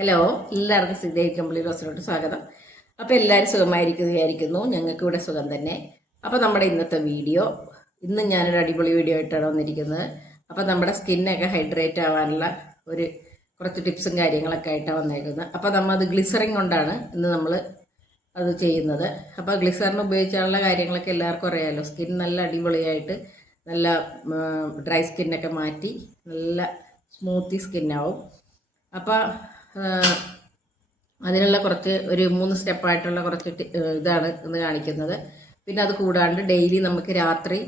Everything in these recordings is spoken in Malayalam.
ഹലോ എല്ലാവർക്കും സിദ്ധേരി കമ്പിളി റോസിലോട്ട് സ്വാഗതം. അപ്പോൾ എല്ലാവരും സുഖമായിരിക്കുകയായിരിക്കുന്നു ഞങ്ങൾക്ക് ഇവിടെ സുഖം തന്നെ. അപ്പോൾ നമ്മുടെ ഇന്നത്തെ വീഡിയോ ഇന്ന് ഞാനൊരു അടിപൊളി വീഡിയോ ആയിട്ടാണ് വന്നിരിക്കുന്നത്. അപ്പോൾ നമ്മുടെ സ്കിന്നൊക്കെ ഹൈഡ്രേറ്റ് ആവാനുള്ള ഒരു കുറച്ച് ടിപ്സും കാര്യങ്ങളൊക്കെ ആയിട്ടാണ് വന്നേക്കുന്നത്. അപ്പോൾ നമ്മൾ അത് ഗ്ലിസറിൻ കൊണ്ടാണ് ഇന്ന് നമ്മൾ അത് ചെയ്യുന്നത്. അപ്പോൾ ഗ്ലിസറിൻ ഉപയോഗിച്ചാലുള്ള കാര്യങ്ങളൊക്കെ എല്ലാവർക്കും അറിയാമല്ലോ സ്കിൻ നല്ല അടിപൊളിയായിട്ട് നല്ല ഡ്രൈ സ്കിന്നൊക്കെ മാറ്റി നല്ല സ്മൂത്തി സ്കിന്നാവും അപ്പോൾ അതിനുള്ള കുറച്ച് ഒരു മൂന്ന് സ്റ്റെപ്പായിട്ടുള്ള കുറച്ച് ഇതാണ് ഇന്ന് കാണിക്കുന്നത്. പിന്നെ അത് കൂടാണ്ട് ഡെയിലി നമുക്ക് രാത്രി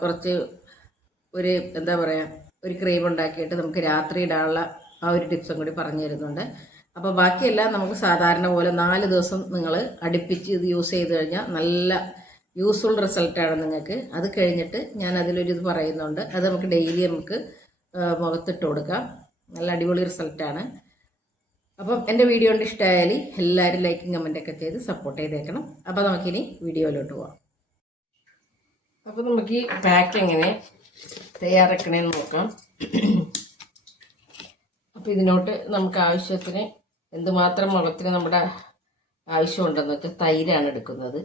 കുറച്ച് ഒരു എന്താ പറയുക ഒരു ക്രീം ഉണ്ടാക്കിയിട്ട് നമുക്ക് രാത്രി ഇടാനുള്ള ആ ഒരു ടിപ്സും കൂടി പറഞ്ഞു തരുന്നുണ്ട്. അപ്പോൾ ബാക്കിയെല്ലാം നമുക്ക് സാധാരണ പോലെ നാല് ദിവസം നിങ്ങൾ അടുപ്പിച്ച് ഇത് യൂസ് ചെയ്ത് കഴിഞ്ഞാൽ നല്ല യൂസ്ഫുൾ റിസൾട്ടാണ് നിങ്ങൾക്ക്. അത് കഴിഞ്ഞിട്ട് ഞാൻ അതിലൊരു ഇത് പറയുന്നുണ്ട്. അത് നമുക്ക് ഡെയിലി നമുക്ക് മുഖത്തിട്ട് കൊടുക്കാം. നല്ല അടിപൊളി റിസൾട്ടാണ് അപ്പം എന്റെ വീഡിയോ കൊണ്ട് ഇഷ്ടമായാൽ എല്ലാവരും ലൈക്കും കമന്റൊക്കെ ചെയ്ത് സപ്പോർട്ട് ചെയ്തേക്കണം. അപ്പോൾ നമുക്കിനി വീഡിയോയിലോട്ട് പോവാം. അപ്പോൾ നമുക്ക് ഈ പാക്ക് എങ്ങനെ തയ്യാറാക്കണേന്ന് നോക്കാം. അപ്പോൾ ഇതിനോട്ട് നമുക്ക് ആവശ്യത്തിന് എന്തുമാത്രം മുഖത്തിന് നമ്മുടെ ആവശ്യമുണ്ടെന്ന് വെച്ചാൽ തൈരാണ് എടുക്കുന്നത്.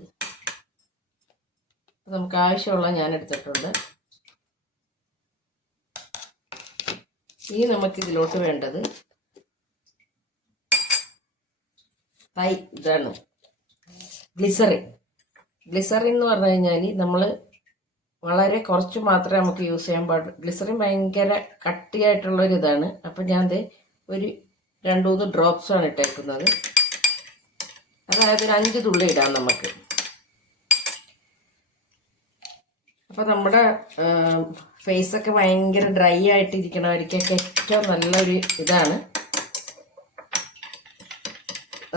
നമുക്ക് ആവശ്യമുള്ള ഞാൻ എടുത്തിട്ടുണ്ട്. ഈ നമുക്കിതിലോട്ട് വേണ്ടത് തൈ ഇതാണ്. ഗ്ലിസറിൻ ഗ്ലിസറിൻ എന്ന് പറഞ്ഞു കഴിഞ്ഞാൽ നമ്മൾ വളരെ കുറച്ച് മാത്രമേ നമുക്ക് യൂസ് ചെയ്യാൻ പാടുള്ളൂ. ഗ്ലിസറിൻ ഭയങ്കര കട്ടിയായിട്ടുള്ളൊരിതാണ് അപ്പം ഞാൻ ദേ ഒരു രണ്ട് മൂന്ന് ഡ്രോപ്സാണ് ഇട്ടേക്കുന്നത്. അതായത് ഒരു അഞ്ച് തുള്ളി ഇടാം നമുക്ക്. അപ്പം നമ്മുടെ ഫേസൊക്കെ ഭയങ്കര ഡ്രൈ ആയിട്ടിരിക്കണവർക്കൊക്കെ ഏറ്റവും നല്ലൊരു ഇതാണ്.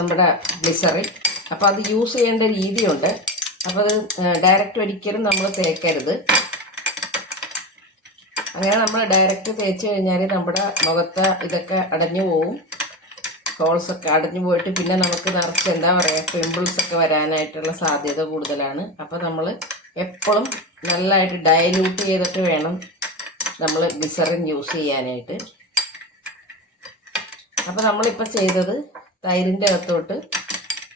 നമ്മുടെ ഗ്ലിസറിൻ. അപ്പോൾ അത് യൂസ് ചെയ്യേണ്ട രീതിയുണ്ട്. അപ്പോൾ അത് ഡയറക്റ്റ് ഒരിക്കലും നമ്മൾ തേക്കരുത്. അങ്ങനെ നമ്മൾ ഡയറക്റ്റ് തേച്ച് കഴിഞ്ഞാൽ നമ്മുടെ മുഖത്ത് ഇതൊക്കെ അടഞ്ഞു പോവും. ഹോൾസൊക്കെ അടഞ്ഞു പോയിട്ട് പിന്നെ നമുക്ക് നിറച്ച് എന്താ പറയുക പിമ്പിൾസ് ഒക്കെ വരാനായിട്ടുള്ള സാധ്യത കൂടുതലാണ്. അപ്പോൾ നമ്മൾ എപ്പോഴും നല്ലതായിട്ട് ഡയലൂട്ട് ചെയ്തിട്ട് വേണം നമ്മൾ ഗ്ലിസറിൻ യൂസ് ചെയ്യാനായിട്ട്. അപ്പോൾ നമ്മളിപ്പോൾ ചെയ്തത് തൈരിന്റെ അകത്തോട്ട്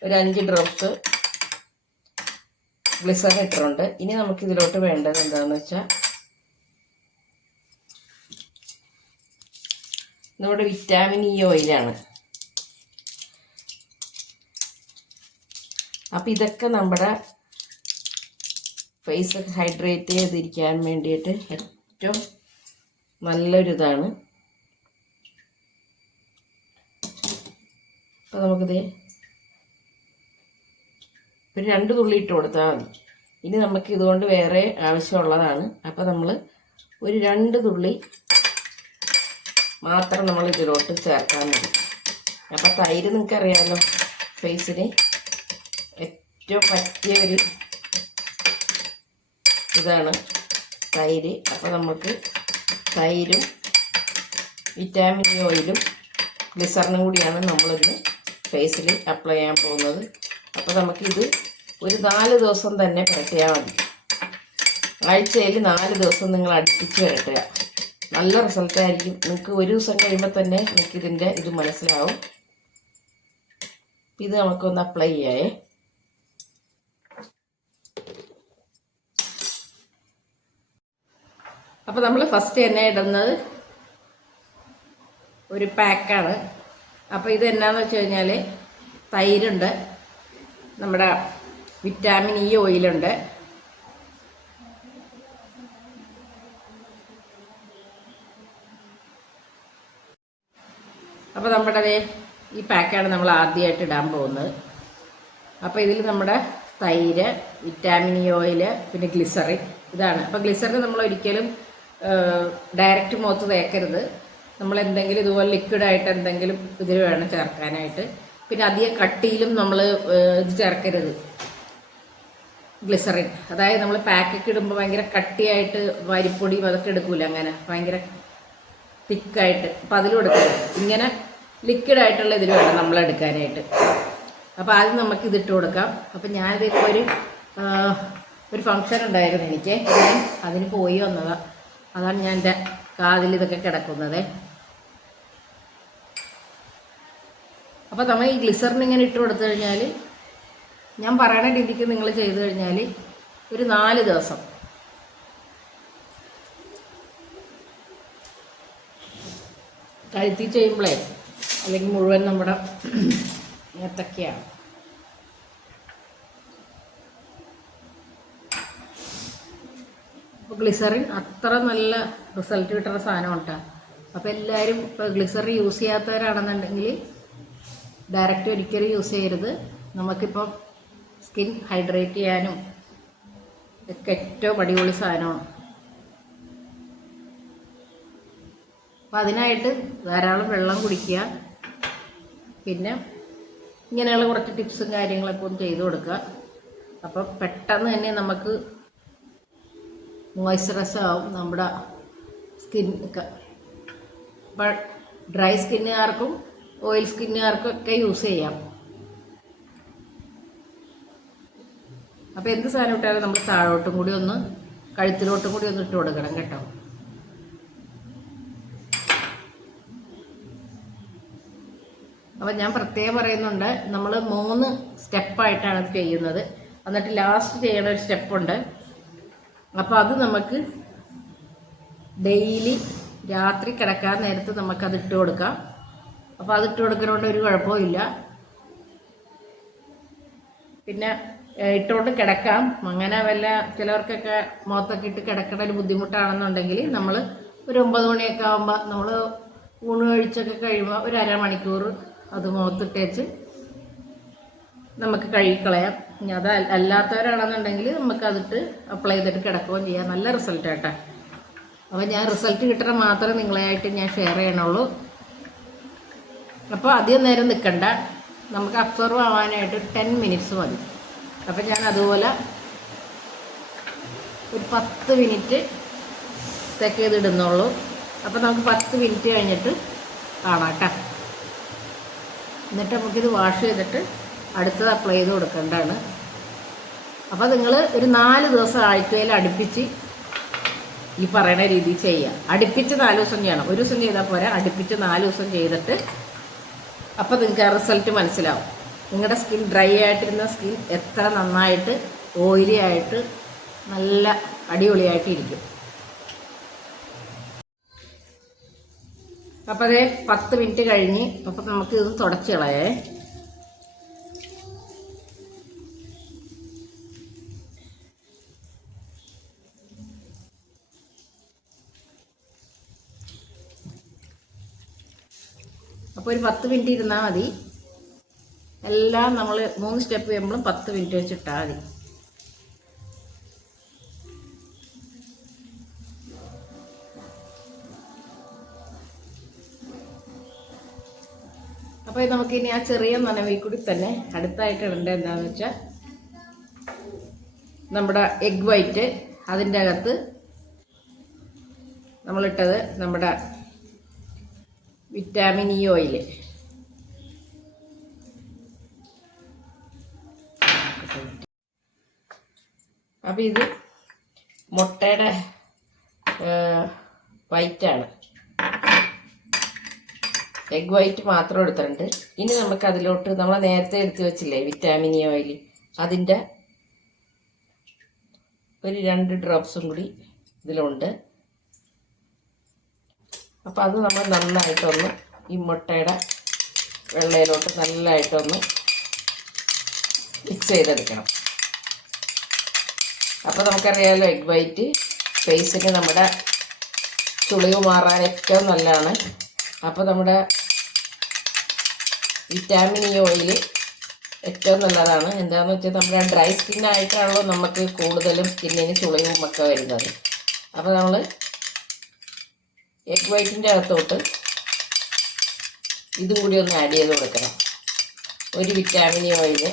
ഒരു അഞ്ച് ഡ്രോപ്സ് ഗ്ലിസറിൻ ഇട്ടിട്ടുണ്ട്. ഇനി നമുക്ക് ഇതിലോട്ട് വേണ്ടത് എന്താണെന്ന് വെച്ചാൽ നമ്മുടെ വിറ്റാമിൻ ഇ ഓയിലാണ് അപ്പം ഇതൊക്കെ നമ്മുടെ ഫേസ് ഹൈഡ്രേറ്റ് ചെയ്തിരിക്കാൻ വേണ്ടിയിട്ട് ഏറ്റവും നല്ലൊരിതാണ്. അപ്പോൾ നമുക്കിത് ഒരു രണ്ട് തുള്ളി ഇട്ട് കൊടുത്താൽ മതി. ഇനി നമുക്ക് ഇതുകൊണ്ട് വേറെ ആവശ്യമുള്ളതാണ്. അപ്പോൾ നമ്മൾ ഒരു രണ്ട് തുള്ളി മാത്രം നമ്മൾ ഇതിലോട്ട് ചേർക്കാൻ മതി. അപ്പോൾ തൈര് നിങ്ങൾക്ക് അറിയാമല്ലോ ഫേസിന് ഏറ്റവും പറ്റിയ ഒരു ഇതാണ് തൈര്. അപ്പോൾ നമുക്ക് തൈരും വിറ്റാമിൻ ഓയിലും ഗ്ലിസറിനും കൂടിയാണ് നമ്മളിന്ന് ഫേസിൽ അപ്ലൈ ചെയ്യാൻ പോകുന്നത്. അപ്പോൾ നമുക്കിത് ഒരു നാല് ദിവസം തന്നെ പുരട്ടിയാൽ മതി. ആഴ്ചയിൽ നാല് ദിവസം നിങ്ങൾ അടുപ്പിച്ച് പുരട്ടുക. നല്ല റിസൾട്ട് ആയിരിക്കും. നിങ്ങൾക്ക് ഒരു ദിവസം കഴിയുമ്പോൾ തന്നെ നിങ്ങൾക്കിതിന്റെ ഇത് മനസ്സിലാവും. ഇത് നമുക്കൊന്ന് അപ്ലൈ ചെയ്യാവേ. അപ്പോൾ നമ്മൾ ഫസ്റ്റ് തന്നെ ഇടുന്നത് ഒരു പാക്കാണ് അപ്പോൾ ഇത് എന്നാന്ന് വെച്ച് കഴിഞ്ഞാൽ തൈരുണ്ട്. നമ്മുടെ വിറ്റാമിൻ ഇ ഓയിലുണ്ട്. അപ്പോൾ നമ്മുടെ ഈ പാക്കാണ് നമ്മൾ ആദ്യമായിട്ട് ഇടാൻ പോകുന്നത്. അപ്പോൾ ഇതിൽ നമ്മുടെ തൈര് വിറ്റാമിൻ ഇ ഓയിൽ പിന്നെ ഗ്ലിസറിൻ ഇതാണ്. അപ്പോൾ ഗ്ലിസറിൻ നമ്മൾ ഒരിക്കലും ഡയറക്റ്റ് മുഖത്ത് തേക്കരുത്. നമ്മൾ എന്തെങ്കിലും ഇതുപോലെ ലിക്വിഡായിട്ട് എന്തെങ്കിലും ഇതിൽ വേണം ചേർക്കാനായിട്ട്. പിന്നെ അധികം കട്ടിയിലും നമ്മൾ ഇത് ചേർക്കരുത്. ഗ്ലിസറിൻ അതായത് നമ്മൾ പാക്കൊക്കെ ഇടുമ്പോൾ ഭയങ്കര കട്ടിയായിട്ട് വരിപ്പൊടി അതൊക്കെ എടുക്കൂല അങ്ങനെ? ഭയങ്കര തിക്കായിട്ട് അപ്പം അതിലും എടുക്കരുത് ഇങ്ങനെ ലിക്വിഡായിട്ടുള്ള ഇതിൽ വേണം നമ്മൾ എടുക്കാനായിട്ട്. അപ്പോൾ ആദ്യം നമുക്ക് ഇതിട്ട് കൊടുക്കാം. അപ്പം ഞാനിതിപ്പോൾ ഒരു ഒരു ഫങ്ഷൻ ഉണ്ടായിരുന്നു എനിക്ക്. അതിന് പോയി വന്നതാണ് അതാണ് ഞാൻ എന്റെ കാതിൽ ഇതൊക്കെ കിടക്കുന്നത്. അപ്പോൾ നമ്മൾ ഈ ഗ്ലിസറിൻ ഇങ്ങനെ ഇട്ട് കൊടുത്തു കഴിഞ്ഞാൽ ഞാൻ പറയണ രീതിക്ക് നിങ്ങൾ ചെയ്തു കഴിഞ്ഞാൽ ഒരു നാല് ദിവസം. കഴുത്തി ചെയ്യുമ്പോഴേ അല്ലെങ്കിൽ മുഴുവൻ നമ്മുടെ ഏത്തക്കയാണ്. അപ്പോൾ ഗ്ലിസറിൻ അത്ര നല്ല റിസൾട്ട് കിട്ടുന്ന സാധനം ഉണ്ടാകും അപ്പോൾ എല്ലാവരും ഇപ്പോൾ ഗ്ലിസറിൻ യൂസ് ചെയ്യാത്തവരാണെന്നുണ്ടെങ്കിൽ ഡയറക്റ്റ് ഒരിക്കലും യൂസ് ചെയ്യരുത്. നമുക്കിപ്പം സ്കിൻ ഹൈഡ്രേറ്റ് ചെയ്യാനും ഒക്കെ ഏറ്റവും അടിപൊളി സാധനമാണ്. അപ്പം അതിനായിട്ട് ധാരാളം വെള്ളം കുടിക്കുക. പിന്നെ ഇങ്ങനെയുള്ള കുറച്ച് ടിപ്സും കാര്യങ്ങളൊക്കെ ഒന്ന് ചെയ്തു കൊടുക്കുക. അപ്പം പെട്ടെന്ന് തന്നെ നമുക്ക് മോയ്സ്ചറൈസ് ആവും നമ്മുടെ സ്കിൻ ഒക്കെ. അപ്പം ഡ്രൈ സ്കിന്നുകാർക്കും ഓയിൽ സ്കിന്നുകാർക്കൊക്കെ യൂസ് ചെയ്യാം. അപ്പോൾ എന്ത് സാധനം ഇട്ടാലും നമ്മൾ താഴോട്ടും കൂടി ഒന്ന് കഴുത്തിലോട്ടും കൂടി ഒന്ന് ഇട്ട് കൊടുക്കണം കേട്ടോ. അപ്പം ഞാൻ പ്രത്യേകം പറയുന്നുണ്ട് നമ്മൾ മൂന്ന് സ്റ്റെപ്പായിട്ടാണ് ഇത് ചെയ്യുന്നത്. എന്നിട്ട് ലാസ്റ്റ് ചെയ്യണ ഒരു സ്റ്റെപ്പുണ്ട്. അപ്പോൾ അത് നമുക്ക് ഡെയിലി രാത്രി കിടക്കാൻ നേരത്ത് നമുക്കത് ഇട്ട് കൊടുക്കാം. അപ്പോൾ അത് ഇട്ട് കൊടുക്കുന്നതുകൊണ്ട് ഒരു കുഴപ്പമില്ല പിന്നെ ഇട്ടുകൊണ്ട് കിടക്കാം. അങ്ങനെ വല്ല ചിലവർക്കൊക്കെ മുഖത്തൊക്കെ ഇട്ട് കിടക്കണ ഒരു ബുദ്ധിമുട്ടാണെന്നുണ്ടെങ്കിൽ നമ്മൾ ഒരു ഒമ്പത് മണിയൊക്കെ ആകുമ്പോൾ നമ്മൾ ഊണ് കഴിച്ചൊക്കെ കഴിയുമ്പോൾ ഒരു അരമണിക്കൂർ അത് മുഖത്തിട്ടേച്ച് നമുക്ക് കഴുകിക്കളയാം അത് അല്ല- അല്ലാത്തവരാണെന്നുണ്ടെങ്കിൽ നമുക്ക് അതിട്ട് അപ്ലൈ ചെയ്തിട്ട് കിടക്കുകയും ചെയ്യാം. നല്ല റിസൾട്ട് കേട്ടോ. അപ്പോൾ ഞാൻ റിസൾട്ട് കിട്ടണ മാത്രമേ നിങ്ങളെയായിട്ട് ഞാൻ ഷെയർ ചെയ്യണുള്ളൂ. അപ്പോൾ അധികം നേരം നിൽക്കണ്ട നമുക്ക് അബ്സോർവ് ആവാനായിട്ട് ടെൻ മിനിറ്റ്സ് മതി. അപ്പോൾ ഞാൻ അതുപോലെ ഒരു പത്ത് മിനിറ്റ് തെക്ക് ചെയ്ത് ഇടുന്നുള്ളൂ അപ്പോൾ നമുക്ക് പത്ത് മിനിറ്റ് കഴിഞ്ഞിട്ട് കാണാം കേട്ടോ എന്നിട്ട് നമുക്കിത് വാഷ് ചെയ്തിട്ട് അടുത്തത് അപ്ലൈ ചെയ്ത് കൊടുക്കേണ്ടതാണ്. അപ്പോൾ നിങ്ങൾ ഒരു നാല് ദിവസം ആഴ്ചയിൽ അടുപ്പിച്ച് ഈ പറയുന്ന രീതിയിൽ ചെയ്യുക. അടുപ്പിച്ച് നാല് ദിവസം ചെയ്യണം. ഒരു ദിവസം ചെയ്താൽ പോരാ. അടുപ്പിച്ച് നാല് ദിവസം ചെയ്തിട്ട് അപ്പോൾ നിങ്ങൾക്ക് ആ റിസൾട്ട് മനസ്സിലാവും. നിങ്ങളുടെ സ്കിൻ ഡ്രൈ ആയിട്ടിരുന്ന സ്കിൻ എത്ര നന്നായിട്ട് ഓയിലി ആയിട്ട് നല്ല അടിപൊളിയായിട്ട് ഇരിക്കും. അപ്പോൾ അതേ പത്ത് മിനിറ്റ് കഴിഞ്ഞ് അപ്പോൾ നമുക്ക് ഇത് തുടച്ച് കളയേ. പത്ത് മിനിറ്റ് ഇരുന്നാൽ മതി. എല്ലാം നമ്മൾ മൂന്ന് സ്റ്റെപ്പ് ചെയ്യുമ്പോഴും പത്ത് മിനിറ്റ് വെച്ചിട്ടാൽ മതി. അപ്പോൾ നമുക്കിനി ആ ചെറിയ നനവിൽ കൂടി തന്നെ അടുത്തായിട്ട് ഇടേണ്ടത് എന്താണെന്ന് വെച്ചാൽ നമ്മുടെ എഗ് വൈറ്റ് അതിന്റെ അകത്ത് നമ്മളിട്ടത് നമ്മുടെ വിറ്റാമിൻ ഇ ഓയിൽ അപ്പം ഇത് മുട്ടയുടെ വൈറ്റാണ് എഗ് വൈറ്റ് മാത്രം എടുത്തിട്ടുണ്ട്. ഇനി നമുക്ക് അതിലോട്ട് നമ്മൾ നേരത്തെ എടുത്തു വെച്ചില്ലേ വിറ്റാമിൻ ഇ ഓയിൽ അതിന്റെ ഒരു രണ്ട് ഡ്രോപ്സും കൂടി ഇതിലുണ്ട്. അപ്പോൾ അത് നമ്മൾ നന്നായിട്ടൊന്ന് ഈ മുട്ടയുടെ വെള്ളയിലോട്ട് നല്ലതായിട്ടൊന്ന് മിക്സ് ചെയ്തെടുക്കണം. അപ്പോൾ നമുക്കറിയാമല്ലോ എഗ് വൈറ്റ് ഫേസിന് നമ്മുടെ ചുളിവ് മാറാൻ ഏറ്റവും നല്ലതാണ്. അപ്പോൾ നമ്മുടെ വിറ്റാമിൻ ഇ ഓയിൽ ഏറ്റവും നല്ലതാണ്. എന്താണെന്ന് വെച്ചാൽ നമ്മുടെ ഡ്രൈ സ്കിന്നായിട്ടാണല്ലോ നമുക്ക് കൂടുതലും സ്കിന്നിന് ചുളിവും ഒക്കെ വരുന്നത്. അപ്പോൾ നമ്മൾ എഗ് വൈറ്റിന്റെ അകത്തോട്ട് ഇതും കൂടി ഒന്ന് ആഡ് ചെയ്ത് കൊടുക്കണം. ഒരു വിറ്റാമിൻ ഓയിൽ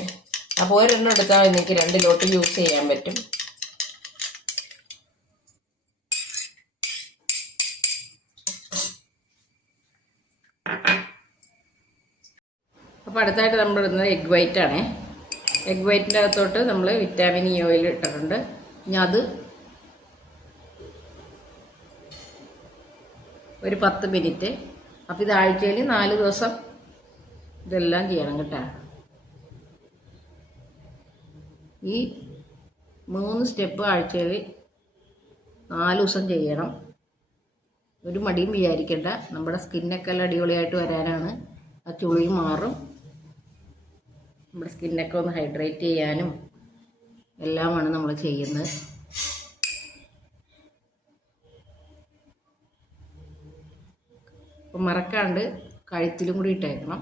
അപ്പോൾ ഒരെണ്ണം എടുത്താൽ എനിക്ക് രണ്ട് ലോട്ട് യൂസ് ചെയ്യാൻ പറ്റും. അപ്പോൾ അടുത്തായിട്ട് നമ്മൾ ഇടുന്നത് എഗ് വൈറ്റ് ആണ്. എഗ് വൈറ്റിന്റെ അകത്തോട്ട് നമ്മൾ വിറ്റാമിൻ ഇ ഓയിൽ ഇട്ടിട്ടുണ്ട്. ഇനി അത് ഒരു പത്ത് മിനിറ്റ്. അപ്പോൾ ഇത് ആഴ്ചയിൽ നാല് ദിവസം ഇതെല്ലാം ചെയ്യണം കേട്ടോ. ഈ മൂന്ന് സ്റ്റെപ്പ് ആഴ്ചയിൽ നാല് ദിവസം ചെയ്യണം. ഒരു മടിയും വിചാരിക്കേണ്ട. നമ്മുടെ സ്കിന്നൊക്കെ എല്ലാം അടിപൊളിയായിട്ട് വരാനാണ്. ആ ചുളിയും മാറും. നമ്മുടെ സ്കിന്നൊക്കെ ഒന്ന് ഹൈഡ്രേറ്റ് ചെയ്യാനും എല്ലാമാണ് നമ്മൾ ചെയ്യുന്നത്. അപ്പം മറക്കാണ്ട് കഴുത്തിലും കൂടി ഇട്ടേക്കണം.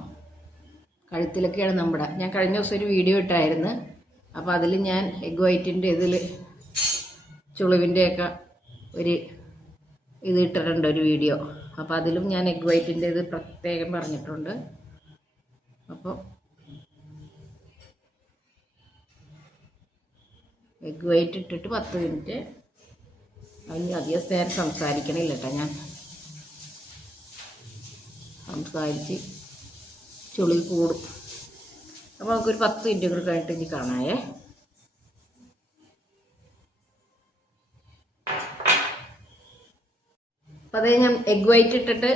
കഴുത്തിലൊക്കെയാണ് നമ്മുടെ. ഞാൻ കഴിഞ്ഞ ദിവസം ഒരു വീഡിയോ ഇട്ടായിരുന്നു. അപ്പോൾ അതിൽ ഞാൻ എഗ് വൈറ്റിന്റെ ഇതിൽ ചുളിവിന്റെയൊക്കെ ഒരു ഇത് ഇട്ടിട്ടുണ്ട് ഒരു വീഡിയോ. അപ്പോൾ അതിലും ഞാൻ എഗ് വൈറ്റിന്റെ ഇത് പ്രത്യേകം പറഞ്ഞിട്ടുണ്ട്. അപ്പോൾ എഗ് വൈറ്റ് ഇട്ടിട്ട് പത്ത് മിനിറ്റ് അതിന് അധികം നേരം സംസാരിക്കണില്ല കേട്ടോ ഞാൻ. സംസാരിച്ച് ചുളി കൂടും. അപ്പോൾ നമുക്കൊരു പത്ത് മിനിറ്റ് കൂടി കഴിഞ്ഞിട്ട് ഇനി കാണാമേ അപ്പോൾ അതേ ഞാൻ എഗ് വൈറ്റ് ഇട്ടിട്ട്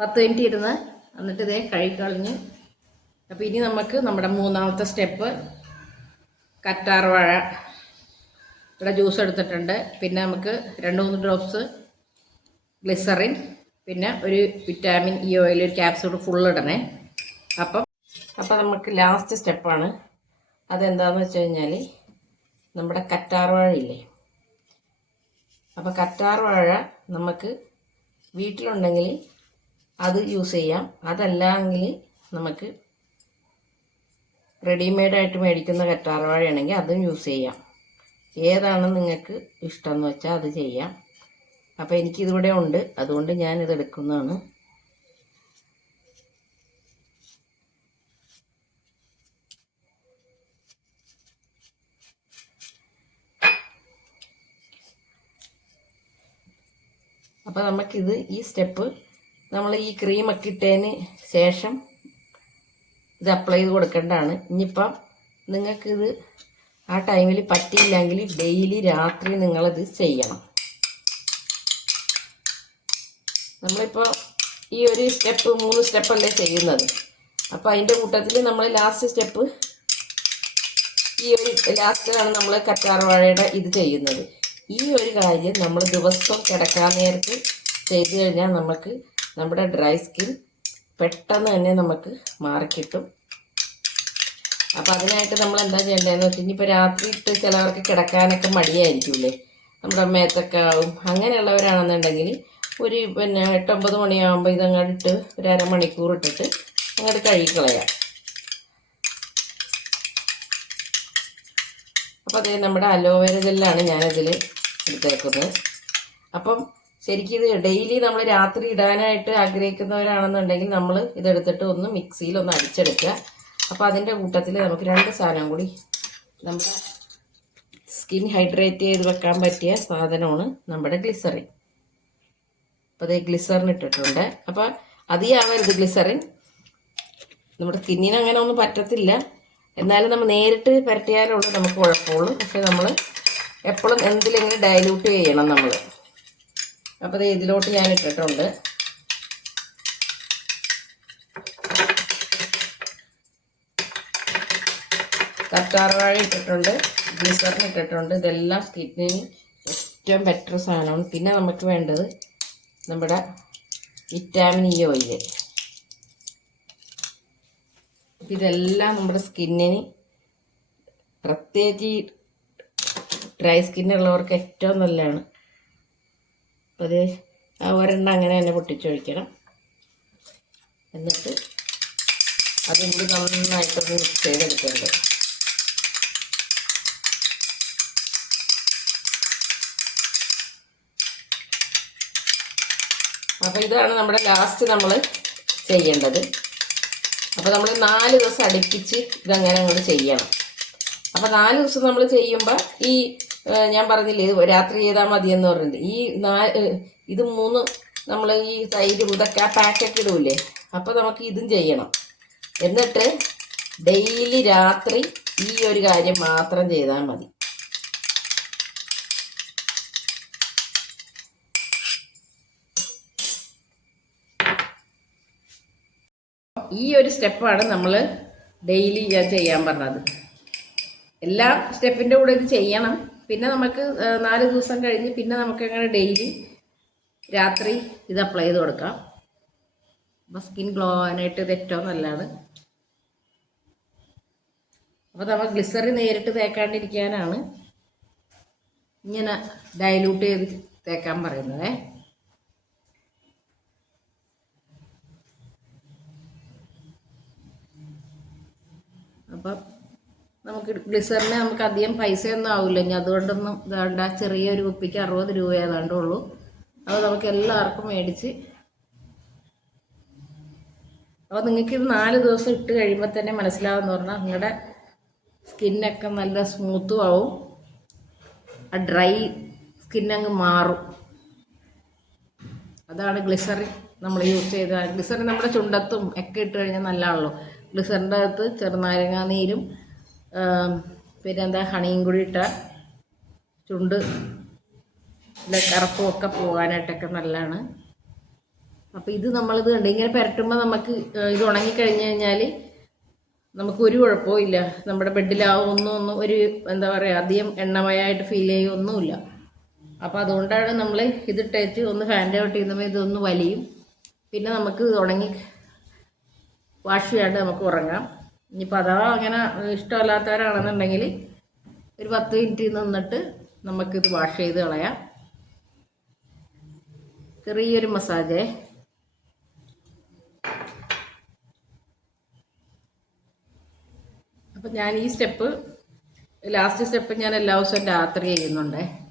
പത്ത് മിനിറ്റ് ഇരുന്ന് എന്നിട്ട് ഇതേ കഴിക്കളഞ്ഞ് അപ്പോൾ ഇനി നമുക്ക് നമ്മുടെ മൂന്നാമത്തെ സ്റ്റെപ്പ് കറ്റാർ വാഴ. ഇവിടെ ജ്യൂസ് എടുത്തിട്ടുണ്ട്. പിന്നെ നമുക്ക് രണ്ട് മൂന്ന് ഡ്രോപ്സ് ഗ്ലിസറിൻ പിന്നെ ഒരു വിറ്റാമിൻ ഇ ഓയിൽ ഒരു ക്യാപ്സൂൾ ഫുൾ ഇടണേ. അപ്പം അപ്പം നമുക്ക് ലാസ്റ്റ് സ്റ്റെപ്പാണ് അതെന്താണെന്ന് വെച്ച് കഴിഞ്ഞാൽ നമ്മുടെ കറ്റാർവാഴയില്ലേ അപ്പം അപ്പോൾ കറ്റാർ വാഴ നമുക്ക് വീട്ടിലുണ്ടെങ്കിൽ അത് യൂസ് ചെയ്യാം. അതല്ലെങ്കിൽ നമുക്ക് റെഡിമെയ്ഡായിട്ട് മേടിക്കുന്ന കറ്റാർവാഴയാണെങ്കിൽ അതും യൂസ് ചെയ്യാം. ഏതാണ് നിങ്ങൾക്ക് ഇഷ്ടം എന്ന് വെച്ചാൽ അത് ചെയ്യാം. അപ്പോൾ എനിക്കിതിവിടെ ഉണ്ട്. അതുകൊണ്ട് ഞാനിത് എടുക്കുന്നതാണ്. അപ്പോൾ നമുക്കിത് ഈ സ്റ്റെപ്പ് നമ്മൾ ഈ ക്രീമൊക്കെ ഇട്ടതിന് ശേഷം ഇത് അപ്ലൈ ചെയ്ത് കൊടുക്കേണ്ടതാണ്. ഇനിയിപ്പം നിങ്ങൾക്കിത് ആ ടൈമിൽ പറ്റിയില്ലെങ്കിൽ ഡെയിലി രാത്രി നിങ്ങളത് ചെയ്യണം. നമ്മളിപ്പോൾ ഈ ഒരു സ്റ്റെപ്പ് മൂന്ന് സ്റ്റെപ്പല്ലേ ചെയ്യുന്നത്. അപ്പോൾ അതിന്റെ കൂട്ടത്തിൽ നമ്മൾ ലാസ്റ്റ് സ്റ്റെപ്പ് ഈ ഒരു ലാസ്റ്റിലാണ് നമ്മൾ കറ്റാർവാഴയുടെ ഇത് ചെയ്യുന്നത്. ഈ ഒരു കാര്യം നമ്മൾ ദിവസം കിടക്കാൻ നേരത്ത് ചെയ്തു കഴിഞ്ഞാൽ നമുക്ക് നമ്മുടെ ഡ്രൈ സ്കിൻ പെട്ടെന്ന് തന്നെ നമുക്ക് മാറിക്കിട്ടും അപ്പോൾ അതിനായിട്ട് നമ്മൾ എന്താ ചെയ്യേണ്ടതെന്ന് വെച്ചാൽ ഇനിയിപ്പോൾ രാത്രി ഇട്ട് ചിലവർക്ക് കിടക്കാനൊക്കെ മടിയായിരിക്കില്ലേ? നമ്മുടെ മേത്തൊക്കെ ആവും അങ്ങനെയുള്ളവരാണെന്നുണ്ടെങ്കിൽ ഒരു പിന്നെ എട്ടൊമ്പത് മണിയാകുമ്പോൾ ഇതങ്ങോട്ട് ഇട്ട് ഒരു അരമണിക്കൂർ ഇട്ടിട്ട് അങ്ങോട്ട് കഴുകിക്കളയാം. അപ്പോൾ അതേ നമ്മുടെ അലോവേര ജെല്ലാണ് ഞാനിതിൽ എടുത്തേക്കുന്നത്. അപ്പം ശരിക്കും ഇത് ഡെയിലി നമ്മൾ രാത്രി ഇടാനായിട്ട് ആഗ്രഹിക്കുന്നവരാണെന്നുണ്ടെങ്കിൽ നമ്മൾ ഇതെടുത്തിട്ട് ഒന്ന് മിക്സിയിൽ ഒന്ന് അടിച്ചെടുക്കുക. അപ്പോൾ അതിന്റെ കൂട്ടത്തിൽ നമുക്ക് രണ്ട് സാധനം കൂടി നമ്മുടെ സ്കിൻ ഹൈഡ്രേറ്റ് ചെയ്ത് വെക്കാൻ പറ്റിയ സാധനമാണ് നമ്മുടെ ഗ്ലിസറിൻ. അപ്പോൾ അതേ ഗ്ലിസറിൻ ഇട്ടിട്ടുണ്ട്. അപ്പോൾ അതിയാവരുത് ഗ്ലിസറിൻ നമ്മുടെ സ്കിന്നിന് അങ്ങനെ ഒന്നും പറ്റത്തില്ല. എന്നാലും നമ്മൾ നേരിട്ട് പരട്ടിയാലുള്ളൂ നമുക്ക് കുഴപ്പമുള്ളൂ. പക്ഷെ നമ്മൾ എപ്പോഴും എന്തിലെങ്കിലും ഡയലൂട്ട് ചെയ്യണം നമ്മൾ അപ്പോൾ ദേ ഇതിലോട്ട് ഞാൻ ഇട്ടിട്ടുണ്ട്. കറ്റാർവാഴ ഇട്ടിട്ടുണ്ട് ഗ്ലിസറിൻ ഇട്ടിട്ടുണ്ട്. ഇതെല്ലാം സ്കിന്നിന് ഏറ്റവും ബെറ്റർ സാധനമാണ്. പിന്നെ നമുക്ക് വേണ്ടത് നമ്മുടെ വിറ്റാമിൻ ഇ ഓയിൽ ഇതെല്ലാം നമ്മുടെ സ്കിന്നിന് പ്രത്യേകിച്ച് ഡ്രൈ സ്കിന്നുള്ളവർക്ക് ഏറ്റവും നല്ലതാണ്. അത് ആ ഒരെണ്ണം അങ്ങനെ തന്നെ പൊട്ടിച്ചൊഴിക്കണം എന്നിട്ട് അതും കൂടി നന്നായിട്ടൊന്ന് മിക്സ് ചെയ്തെടുക്കുന്നുണ്ട് അപ്പോൾ ഇതാണ് നമ്മുടെ ലാസ്റ്റ് നമ്മൾ ചെയ്യേണ്ടത്. അപ്പോൾ നമ്മൾ നാല് ദിവസം അടുപ്പിച്ച് ഇതങ്ങനെ അങ്ങോട്ട് ചെയ്യണം. അപ്പോൾ നാല് ദിവസം നമ്മൾ ചെയ്യുമ്പോൾ ഈ ഞാൻ പറഞ്ഞില്ലേ ഇത് രാത്രി ചെയ്താൽ മതിയെന്ന് പറഞ്ഞിട്ട്. ഈ നാല് ഇത് മൂന്ന് നമ്മൾ ഈ തൈരും ഇതൊക്കെ പാക്കറ്റ് പാക്കൊക്കെ ഇടൂലേ അപ്പോൾ നമുക്ക് ഇതും ചെയ്യണം. എന്നിട്ട് ഡെയിലി രാത്രി ഈ ഒരു കാര്യം മാത്രം ചെയ്താൽ മതി. ഈ ഒരു സ്റ്റെപ്പാണ് നമ്മൾ ഡെയിലി ഞാൻ ചെയ്യാൻ പറഞ്ഞത്. എല്ലാ സ്റ്റെപ്പിന്റെ കൂടെ ഇത് ചെയ്യണം. പിന്നെ നമുക്ക് നാല് ദിവസം കഴിഞ്ഞ് പിന്നെ നമുക്ക് അങ്ങനെ ഡെയിലി രാത്രി ഇത് അപ്ലൈ ചെയ്ത് കൊടുക്കാം. അപ്പോൾ സ്കിൻ ഗ്ലോ ആവാനായിട്ട് ഇത് ഏറ്റവും നല്ലതാണ്. അപ്പോൾ നമ്മൾ ഗ്ലിസറി നേരിട്ട് തേക്കാണ്ടിരിക്കാനാണ് ഇങ്ങനെ ഡൈലൂട്ട് ചെയ്ത് തേക്കാൻ പറയുന്നത്. അപ്പം നമുക്ക് ഗ്ലിസറിന് നമുക്ക് അധികം പൈസയൊന്നും ആവില്ല ഇനി അതുകൊണ്ടൊന്നും വേണ്ട ചെറിയൊരു കുപ്പിക്ക് അറുപത് രൂപ ഏതാണ്ടേ ഉള്ളൂ. അത് നമുക്ക് എല്ലാവർക്കും മേടിച്ച് അപ്പോൾ നിങ്ങൾക്ക് ഇത് നാല് ദിവസം ഇട്ട് കഴിയുമ്പോൾ തന്നെ മനസ്സിലാവുമെന്ന് പറഞ്ഞാൽ നിങ്ങളുടെ സ്കിന്നൊക്കെ നല്ല സ്മൂത്തും ആവും. ആ ഡ്രൈ സ്കിന്നങ്ങ് മാറും. അതാണ് ഗ്ലിസറിൻ നമ്മൾ യൂസ് ചെയ്ത. ഗ്ലിസറിൻ നമ്മുടെ ചുണ്ടത്തും ഒക്കെ ഇട്ട് കഴിഞ്ഞാൽ നല്ലതാണല്ലോ. ഗ്ലിസറിന്റെ അകത്ത് ചെറുനാരങ്ങാ നീരും പിന്നെന്താ ഹണിയും കൂടി ഇട്ട ചുണ്ട് കറുപ്പും ഒക്കെ പോകാനായിട്ടൊക്കെ നല്ലതാണ്. അപ്പോൾ ഇത് നമ്മളിത് കണ്ട് ഇങ്ങനെ പുരട്ടുമ്പോൾ നമുക്ക് ഇത് ഉണങ്ങിക്കഴിഞ്ഞ് കഴിഞ്ഞാൽ നമുക്ക് ഒരു കുഴപ്പവും ഇല്ല. നമ്മുടെ ബെഡിലാവും ഒന്നും ഒരു എന്താ പറയുക അധികം എണ്ണമയായിട്ട് ഫീൽ ചെയ്യുമൊന്നുമില്ല അപ്പോൾ അതുകൊണ്ടാണ് നമ്മൾ ഇത് ഇതിട്ടേച്ച് ഒന്ന് ഫാന്റെ ഔട്ട് ചെയ്യുമ്പോൾ ഇതൊന്ന് വലിയും. പിന്നെ നമുക്ക് ഉണങ്ങി വാഷ് ചെയ്യാണ്ട് നമുക്ക് ഉറങ്ങാം. ഇനിയിപ്പോൾ അഥവാ അങ്ങനെ ഇഷ്ടമല്ലാത്തവരാണെന്നുണ്ടെങ്കിൽ ഒരു പത്ത് മിനിറ്റ് നിന്നിട്ട് നമുക്കിത് വാഷ് ചെയ്ത് കളയാം. ചെറിയൊരു മസാജേ. അപ്പം ഞാൻ ഈ സ്റ്റെപ്പ് ലാസ്റ്റ് സ്റ്റെപ്പ് ഞാൻ എല്ലാ ദിവസവും രാത്രി ചെയ്യുന്നുണ്ടേ.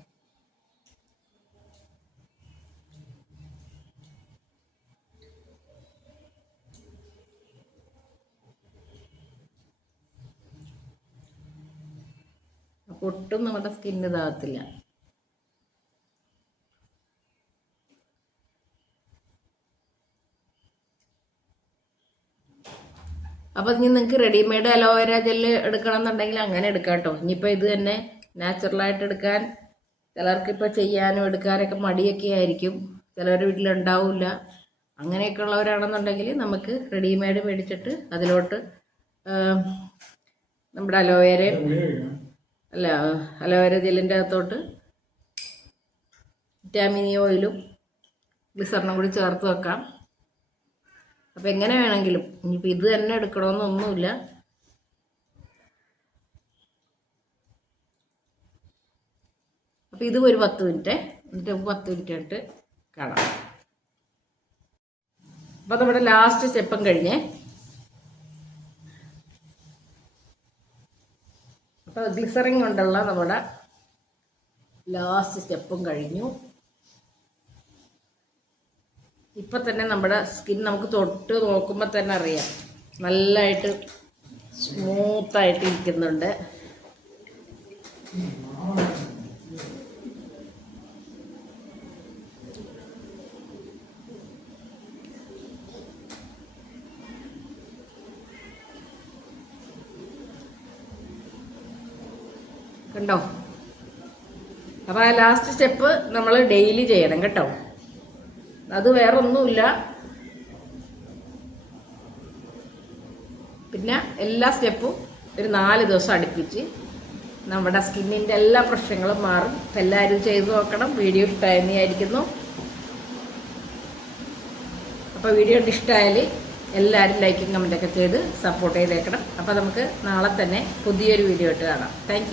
ഒട്ടും നമ്മുടെ സ്കിന്ന് ഇതാകത്തില്ല. അപ്പോൾ ഇനി നിങ്ങൾക്ക് റെഡിമെയ്ഡ് അലോവേര ജെല്ല് എടുക്കണം എന്നുണ്ടെങ്കിൽ അങ്ങനെ എടുക്കാം കേട്ടോ ഇനിയിപ്പോൾ ഇത് തന്നെ നാച്ചുറലായിട്ട് എടുക്കാൻ ചിലർക്ക് ഇപ്പൊ ചെയ്യാനും എടുക്കാനൊക്കെ മടിയൊക്കെ ആയിരിക്കും. ചിലവരുടെ വീട്ടിലുണ്ടാവില്ല. അങ്ങനെയൊക്കെ ഉള്ളവരാണെന്നുണ്ടെങ്കിൽ നമുക്ക് റെഡിമെയ്ഡ് മേടിച്ചിട്ട് അതിലോട്ട് നമ്മുടെ അലോവേരയും അല്ല അലോവേര ജെല്ലിന്റെ അകത്തോട്ട് വിറ്റാമിൻ ഇ ഓയിലും ഗ്ലിസറിനും കൂടി ചേർത്ത് വെക്കാം. അപ്പം എങ്ങനെ വേണമെങ്കിലും ഇനിയിപ്പോൾ ഇത് തന്നെ എടുക്കണമെന്നൊന്നുമില്ല അപ്പോൾ ഇത് ഒരു പത്ത് മിനിറ്റ് എന്നിട്ട് പത്ത് മിനിറ്റ് ആയിട്ട് കാണാം. അപ്പോൾ നമ്മുടെ ലാസ്റ്റ് സ്റ്റെപ്പും കഴിഞ്ഞേ. അപ്പോൾ ഗ്ലിസറിൻ കൊണ്ടുള്ള നമ്മുടെ ലാസ്റ്റ് സ്റ്റെപ്പും കഴിഞ്ഞു. ഇപ്പം തന്നെ നമ്മുടെ സ്കിൻ നമുക്ക് തൊട്ട് നോക്കുമ്പോൾ തന്നെ അറിയാം. നല്ലതായിട്ട് സ്മൂത്തായിട്ട് ഇരിക്കുന്നുണ്ട്. കണ്ടോ? അപ്പോൾ ആ ലാസ്റ്റ് സ്റ്റെപ്പ് നമ്മൾ ഡെയിലി ചെയ്യണം കേട്ടോ. അത് വേറെ ഒന്നുമില്ല പിന്നെ എല്ലാ സ്റ്റെപ്പും ഒരു നാല് ദിവസം അടുപ്പിച്ച് നമ്മുടെ സ്കിന്നിന്റെ എല്ലാ പ്രശ്നങ്ങളും മാറും. അപ്പം എല്ലാവരും ചെയ്തു നോക്കണം. വീഡിയോ ഇഷ്ടമായെന്ന് വിചാരിക്കുന്നു. അപ്പോൾ വീഡിയോ ഇഷ്ടമായാൽ എല്ലാവരും ലൈക്കും കമന്റൊക്കെ ചെയ്ത് സപ്പോർട്ട് ചെയ്തേക്കണം. അപ്പോൾ നമുക്ക് നാളെ തന്നെ പുതിയൊരു വീഡിയോ ഇട്ട് കാണാം. താങ്ക്